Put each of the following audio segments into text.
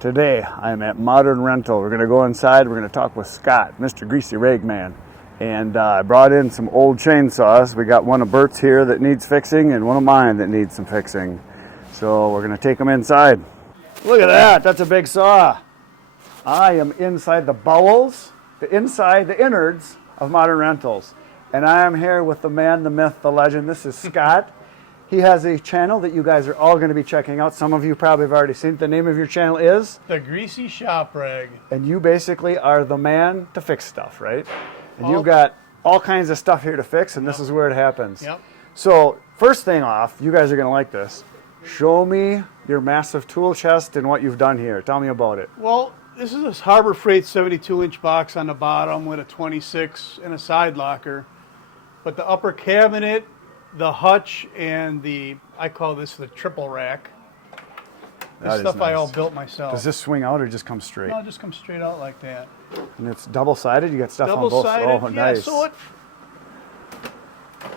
Today I'm at Modern Rental. We're going to go inside. We're going to talk with Scott, Mr. Greasy Rag Man. And I brought in some old chainsaws. We got one of Bert's here that needs fixing and one of mine that needs some fixing. So we're going to take them inside. Look at that. That's a big saw. I am inside the bowels, the innards of Modern Rentals. And I am here with the man, the myth, the legend. This is Scott. He has a channel that you guys are all going to be checking out. Some of you probably have already seen it. The name of your channel is? The Greasy Shop Rag. And you basically are the man to fix stuff, right? And you've got all kinds of stuff here to fix, and this is where it happens. Yep. So first thing off, you guys are going to like this. Show me your massive tool chest and what you've done here. Tell me about it. Well, this is a Harbor Freight 72-inch box on the bottom with a 26 and a side locker. But the upper cabinet, the hutch, and I call this the triple rack. This stuff nice. I all built myself. Does this swing out or just come straight? No, it just comes straight out like that. And it's double-sided? You got stuff on both? Double-sided, oh, yeah. Nice. So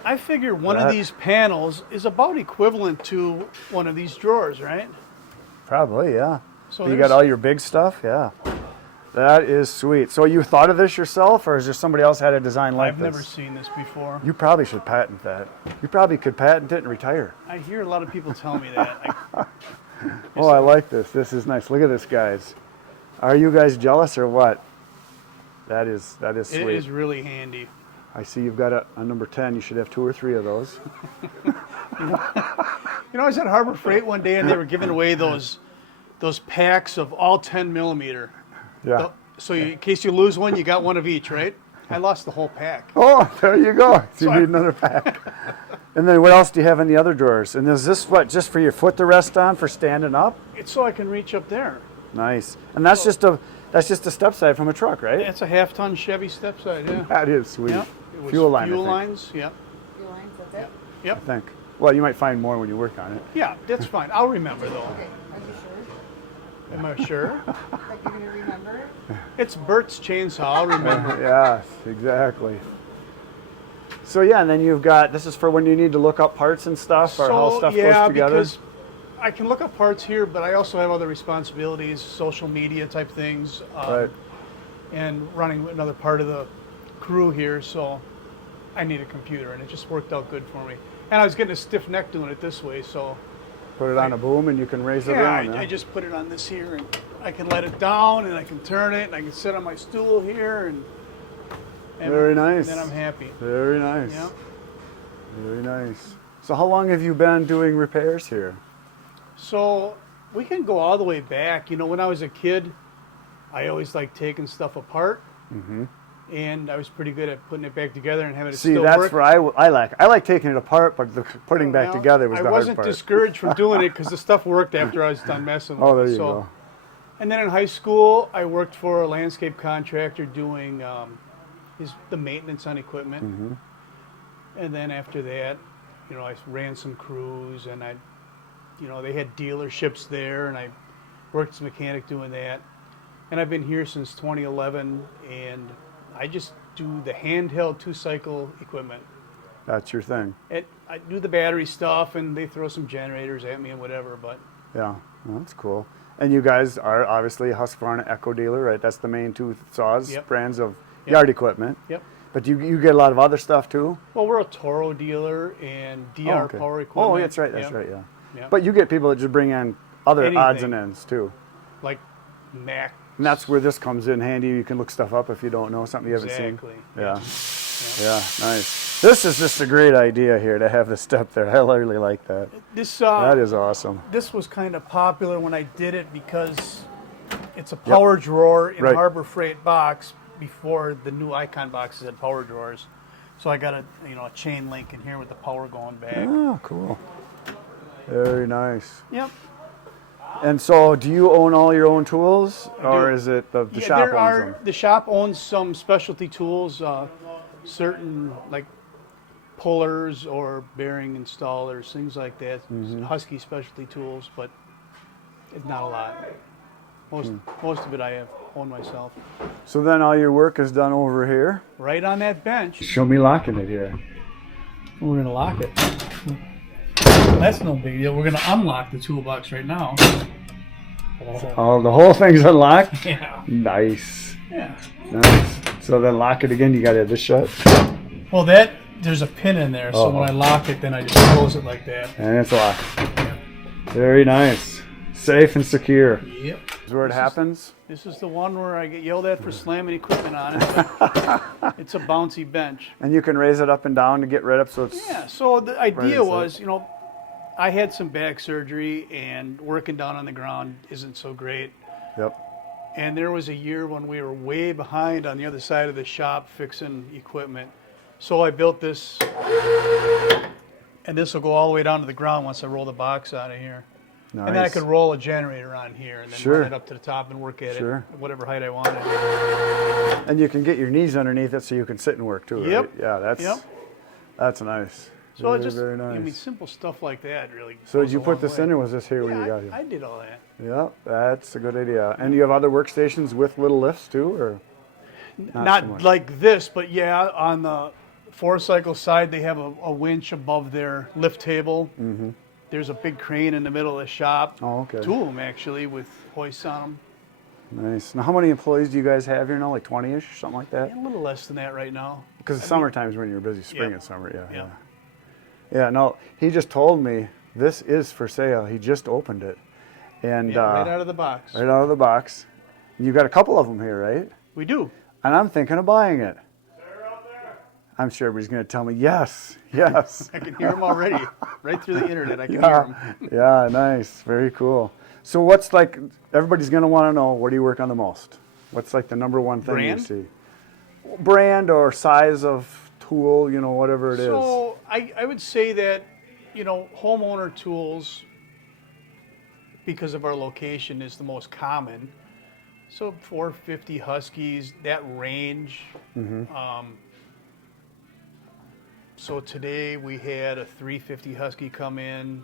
I figure one of these panels is about equivalent to one of these drawers, right? Probably, yeah. So you got all your big stuff? Yeah. That is sweet. So you thought of this yourself, or is there somebody else had a design like this? I've never seen this before. You probably should patent that. You probably could patent it and retire. I hear a lot of people tell me that. Oh, I like this. This is nice. Look at this, guys. Are you guys jealous or what? That is sweet. It is really handy. I see you've got a number 10. You should have 2 or 3 of those. You know, I was at Harbor Freight one day and they were giving away those packs of all 10 millimeter. Yeah. So in case you lose one, you got one of each, right? I lost the whole pack. Oh, there you go. So you need another pack. And then what else do you have in the other drawers? And is this what, just for your foot to rest on for standing up? It's so I can reach up there. Nice. And that's just a step side from a truck, right? Yeah, it's a half-ton Chevy step side, yeah. That is sweet. Yep. Fuel line, Fuel lines, yeah. Fuel lines, that's it? Yep. I think. Well, you might find more when you work on it. Yeah, that's fine. I'll remember, though. Okay, are you sure? Am I sure? That you're going to remember? It's Bert's chainsaw. I'll remember. Yes, exactly. So yeah, and then you've got, this is for when you need to look up parts and stuff, or how stuff goes together? Because I can look up parts here, but I also have other responsibilities, social media type things, Right. and running another part of the crew here, so I need a computer, and it just worked out good for me. And I was getting a stiff neck doing it this way, so... Put it on a boom and you can raise it around. I just put it on this here, and I can let it down, and I can turn it, and I can sit on my stool here, and very nice. then I'm happy. Very nice. Yeah. Very nice. So how long have you been doing repairs here? So we can go all the way back. You know, when I was a kid, I always liked taking stuff apart, and I was pretty good at putting it back together and having it still work. See, that's what I like. I like taking it apart, but the putting back together was the hard part. I wasn't discouraged from doing it because the stuff worked after I was done messing with it. Oh, there you go. And then in high school, I worked for a landscape contractor doing the maintenance on equipment. And then after that, you know, I ran some crews, and they had dealerships there, and I worked as a mechanic doing that. And I've been here since 2011, and I just do the handheld 2-cycle equipment. That's your thing. I do the battery stuff, and they throw some generators at me and whatever, but... Yeah, well, that's cool. And you guys are obviously a Husqvarna Echo dealer, right? That's the main 2 saws, brands of yard equipment. Yep. But you get a lot of other stuff too? Well, we're a Toro dealer and DR Power Equipment. Oh, that's right, yeah. Yep. But you get people that just bring in other odds and ends too. Like Mac. And that's where this comes in handy. You can look stuff up if you don't know something you haven't seen. Exactly. Yeah, nice. This is just a great idea here to have the step there. I really like that. That is awesome. This was kind of popular when I did it because it's a power drawer in Harbor Freight box before the new Icon boxes had power drawers. So I got a chain link in here with the power going back. Oh, cool. Very nice. Yep. And so, do you own all your own tools, or is it the shop owns them? The shop owns some specialty tools, certain like pullers or bearing installers, things like that. Husky specialty tools, but it's not a lot. Most of it I have owned myself. So then all your work is done over here? Right on that bench. Show me locking it here. We're going to lock it. That's no big deal. We're going to unlock the toolbox right now. Oh, the whole thing's unlocked? Yeah. Nice. Yeah. Nice. So then lock it again, you got to have this shut? Well, there's a pin in there, so when I lock it, then I just close it like that. And it's locked. Very nice. Safe and secure. Yep. This is where it happens? This is the one where I get yelled at for slamming equipment on it. But it's a bouncy bench. And you can raise it up and down to get right up so it's... Yeah, so the idea Right, was, I had some back surgery and working down on the ground isn't so great. Yep. And there was a year when we were way behind on the other side of the shop fixing equipment. So I built this, and this will go all the way down to the ground once I roll the box out of here. Nice. And then I could roll a generator on here and then Sure. run it up to the top and work at it at whatever height I wanted. And you can get your knees underneath it so you can sit and work too, Yep. right? Yeah, that's nice. So very, it just, very nice. I mean, simple stuff like that really. So goes did you a put long this way. in or was this here when Yeah, you got here? I did all that. Yeah, that's a good idea. And you have other workstations with little lifts too, or? Not so much? like this, but yeah, on the 4-cycle side, they have a winch above their lift table. Mm-hmm. There's a big crane in the middle of the shop. Oh, okay. 2 of them actually with hoists on them. Nice. Now, how many employees do you guys have here now? Like 20-ish, something like that? A little less than that right now. Because summertime's when you're busy, spring Yep. and summer, yeah. Yep. Yeah, no, he just told me this is for sale. He just opened it. And Yeah, right out of the box. right out of the box. You got a couple of them here, right? We do. And I'm thinking of buying it. I'm sure everybody's going to tell me, yes, yes. I can hear them already. Right through the internet, I can hear them. Yeah, nice. Very cool. So what's like, everybody's going to want to know, what do you work on the most? What's like the number one thing Brand? you see? Brand or size of tool, whatever it is. So I would say that, homeowner tools, because of our location, is the most common. So 450 Huskies, that range. So today we had a 350 Husky come in.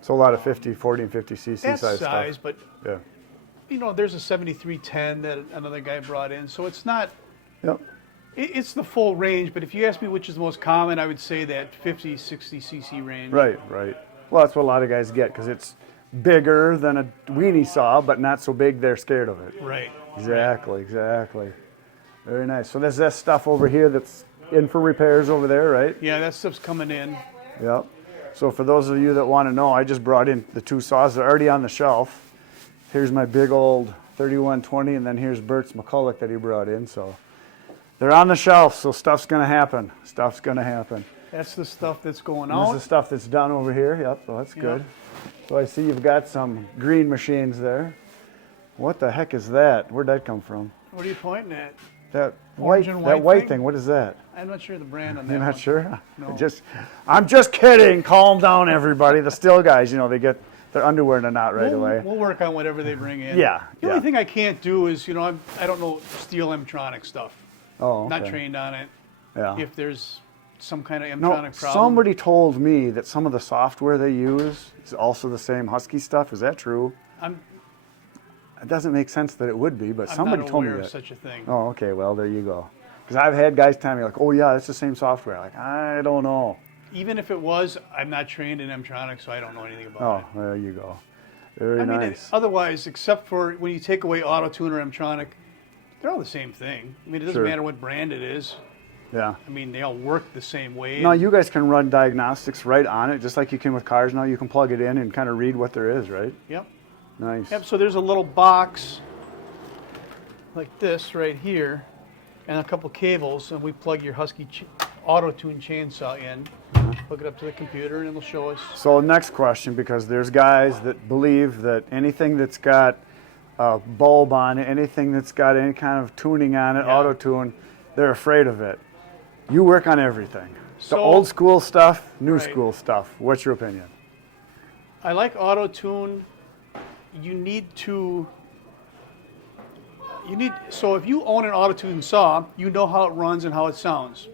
So a lot of 50, 40, and 50 cc That size size, stuff. but Yeah. there's a 7310 that another guy brought in. So it's not, Yep. it's the full range, but if you ask me which is the most common, I would say that 50, 60 cc range. Right, right. Well, that's what a lot of guys get because it's bigger than a weenie saw, but not so big they're scared of it. Right. Exactly, exactly. Very nice. So there's that stuff over here that's in for repairs over there, right? Yeah, that stuff's coming in. Yep. So for those of you that want to know, I just brought in the 2 saws. They're already on the shelf. Here's my big old 3120, and then here's Bert's McCulloch that he brought in. So they're on the shelf, so stuff's going to happen. Stuff's going to happen. That's the stuff that's going This is out. the stuff that's done over here. Yep, so that's good. So I see you've got some green machines there. What the heck is that? Where'd that come from? What are you pointing at? That Orange white, and that white white thing? thing, what is that? I'm not sure the brand on that You're not one. sure? No. I'm just kidding. Calm down, everybody. The still guys, they get their underwear in a knot right away. We'll work on whatever they bring in. Yeah, The yeah. only thing I can't do is, I don't know steel M-tronic stuff. Oh, okay. Not trained on it. Yeah. If there's some kind of No, M-tronic problem. somebody told me that some of the software they use is also the same Husky stuff. Is that true? It doesn't make sense that it would be, but I'm somebody not told me aware that. of such a thing. Oh, okay. Well, there you go. Because I've had guys tell me, like, oh, yeah, it's the same software. Like, I don't know. Even if it was, I'm not trained in M-tronic, so I don't know anything about Oh, there you go. Very it. nice. Otherwise, except for when you take away Autotune or M-tronic, they're all the same thing. I mean, it doesn't Sure. matter what brand it is. Yeah. I mean, they all work the same way. Now, you guys can run diagnostics right on it, just like you can with cars now. You can plug it in and kind of read what there is, right? Yep. Nice. Yep, so there's a little box like this right here and a couple cables, and we plug your Husky Autotune chainsaw in, hook it up to the computer, and it'll show us. So next question, because there's guys that believe that anything that's got a bulb on it, anything that's got any kind of tuning on it, Yeah. auto-tune, they're afraid of it. You work on everything. The So- old school stuff, new Right. school stuff. What's your opinion? I like Autotune. So if you own an Autotune saw, you know how it runs and how it sounds.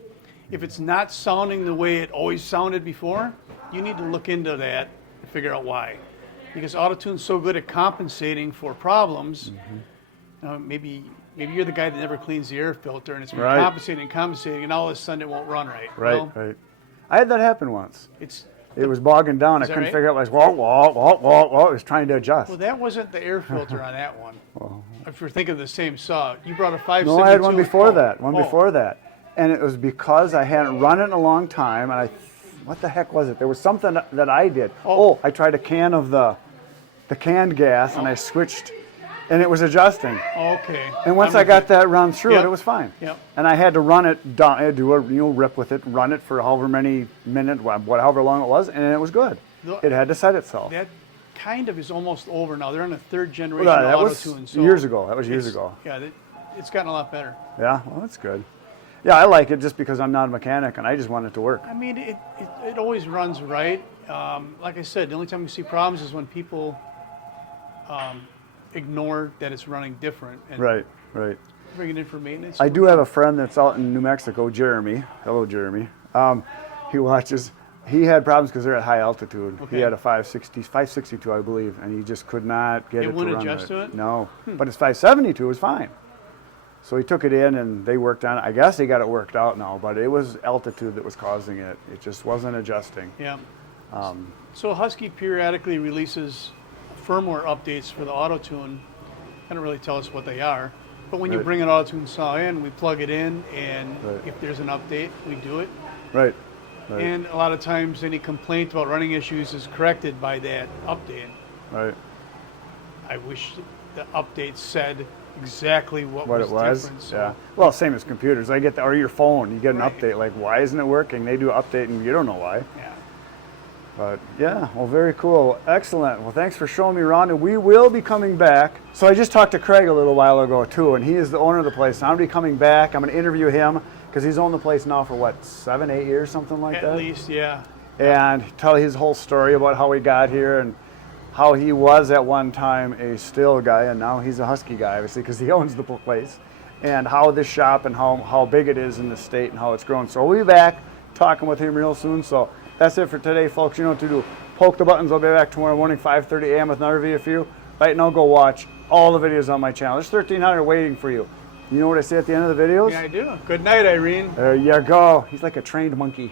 If it's not sounding the way it always sounded before, you need to look into that and figure out why. Because Autotune's so good at compensating for problems. Maybe you're the guy that never cleans the air filter, and it's been compensating, and all of a sudden it won't run right. Right, Well, right. I had that happen once. It's It was bogging down. I that couldn't right? figure out. I was whoa. It was trying to adjust. Well, that wasn't the air filter on that one. If you're thinking of the same saw, you brought a 572. No, I had one before Oh, that. Before that, and it was because I hadn't run it in a long time. And what the heck was it? There was something that I did. Oh, I tried a can of the canned gas, and I switched, and it was adjusting. Okay. And once I got that run through it was fine. Yep. And I had to run it down. I had to do a rip with it, run it for however many minutes, however long it was, and it was good. It had to set itself. That kind of is almost over now. They're on the third generation Well, that of was Autotune. So years ago. That was years ago. Yeah, it's gotten a lot better. Yeah, well, that's good. Yeah, I like it just because I'm not a mechanic and I just want it to work. I mean, it always runs right. Like I said, the only time we see problems is when people ignore that it's running different and Right. bring it in for maintenance. I do have a friend that's out in New Mexico, Jeremy. Hello, Jeremy. He had problems because they're at high altitude. Okay. He had a 562, I believe, and he just could not get it to run. It wouldn't adjust to it? No, but his 572 was fine. So he took it in and they worked on it. I guess they got it worked out now, but it was altitude that was causing it. It just wasn't adjusting. Yeah. So Husky periodically releases firmware updates for the Autotune. They don't really tell us what they are, but when you Right. bring an Autotune saw in, we plug it in, and Right. if there's an update, we do it. Right. And a lot of times, any complaint about running issues is corrected by that update. Right. I wish the update said exactly what What was it was. different. So, Yeah. Well, same as computers. I get or your phone. You get an Right. update like, why isn't it working? They do an update and you don't know why. yeah. But yeah, well, very cool. Excellent. Well, thanks for showing me around, and we will be coming back. So I just talked to Craig a little while ago too, and he is the owner of the place. I'm going to be coming back. I'm going to interview him because he's owned the place now for what, 7, 8 years, something like that. At least, yeah. And tell his whole story about how he got here and how he was at one time a still guy, and now he's a Husky guy, obviously, because he owns the place, and how this shop and how big it is in the state and how it's grown. So we'll be back talking with him real soon. So that's it for today, folks. You know what to do. Poke the buttons. I'll be back tomorrow morning, 5:30 a.m. with another video for you. Right now, go watch all the videos on my channel. There's 1,300 waiting for you. You know what I say at the end of the videos? Yeah, I do. Good night, Irene. There you go. He's like a trained monkey.